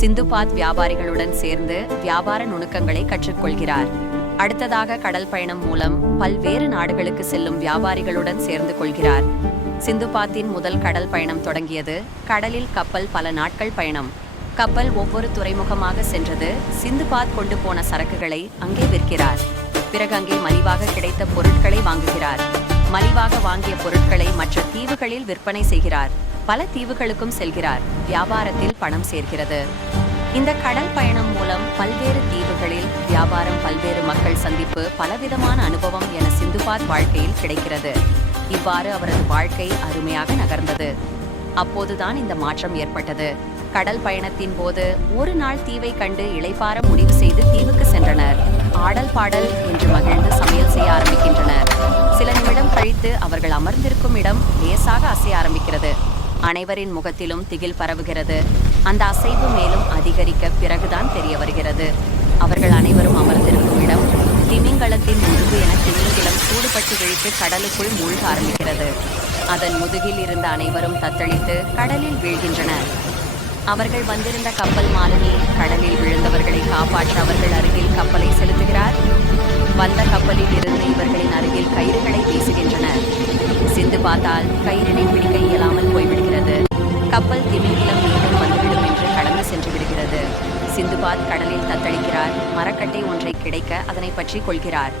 சிந்துபாத் வியாபாரிகளுடன் சேர்ந்து வியாபார நுணுக்கங்களை கற்றுக்கொள்கிறார். அடுத்ததாக கடல் பயணம் மூலம் பல்வேறு நாடுகளுக்கு செல்லும் வியாபாரிகளுடன் சேர்ந்து கொள்கிறார். சிந்துபாத்தின் முதல் கடல் பயணம் தொடங்கியது. கடலில் கப்பல் பல நாட்கள் பயணம். கப்பல் ஒவ்வொரு துறைமுகமாக சென்றது. சிந்துபாத் கொண்டு போன சரக்குகளை அங்கே விற்கிறார். பிறகு அங்கே மலிவாக கிடைத்த பொருட்களை வாங்குகிறார். மலிவாக வாங்கிய பொருட்களை மற்ற தீவுகளில் விற்பனை செய்கிறார். பல தீவுகளுக்கும் செல்கிறார். வியாபாரத்தில் பணம் சேர்க்கிறது. இந்த கடல் பயணம் மூலம் பல்வேறு தீவுகளில் வியாபாரம், பல்வேறு மக்கள் சந்திப்பு, பலவிதமான அனுபவம் என சிந்துபாத் வாழ்க்கையில் கிடைக்கிறது. இவ்வாறு அவரது வாழ்க்கை அருமையாக நகர்ந்தது. அப்போதுதான் இந்த மாற்றம் ஏற்பட்டது. கடல் பயணத்தின் போது ஒரு நாள் தீவை கண்டு இளைப்பாற முடிவு செய்து தீவுக்கு சென்றனர். ஆடல் பாடல் என்று மகிழ்ந்து சமையல் செய்ய ஆரம்பிக்கின்றனர். சில நிமிடம் கழித்து அவர்கள் அமர்ந்திருக்கும் இடம் லேசாக அசைய ஆரம்பிக்கிறது. அனைவரின் முகத்திலும் திகில் பரவுகிறது. அந்த அசைவு மேலும் அதிகரிக்க பிறகுதான் தெரிய வருகிறது. அவர்கள் அனைவரும் அமர்ந்திருக்கும் இடம் திமிங்கலத்தின் முதுகு என திமிங்கிலம் சூடுபட்டு விழித்து கடலுக்குள் மூழ்க ஆரம்பிக்கிறது. அதன் முதுகில் இருந்த அனைவரும் தத்தளித்து கடலில் வீழ்கின்றனர். அவர்கள் வந்திருந்த கப்பல் மாலுமி கடலில் விழுந்தவர்களை காப்பாற்ற அவர்கள் அருகில் கப்பலை செலுத்துகிறார். வந்த கப்பலில் இருந்து இவர்களின் அருகில் கயிறுகளை வீசுகின்றனர். சிந்துபாத்தால் கயிறினை பிடிக்க இயலாமல் போய்விடுகிறது. கப்பல் திமிங்கிலம் மீண்டும் வந்துவிடும் என்று கடந்து சென்று விடுகிறது. சிந்துபாத் கடலில் தத்தளிக்கிறார். மரக்கட்டை ஒன்றை கிடைக்க அதனை பற்றி கொள்கிறார்.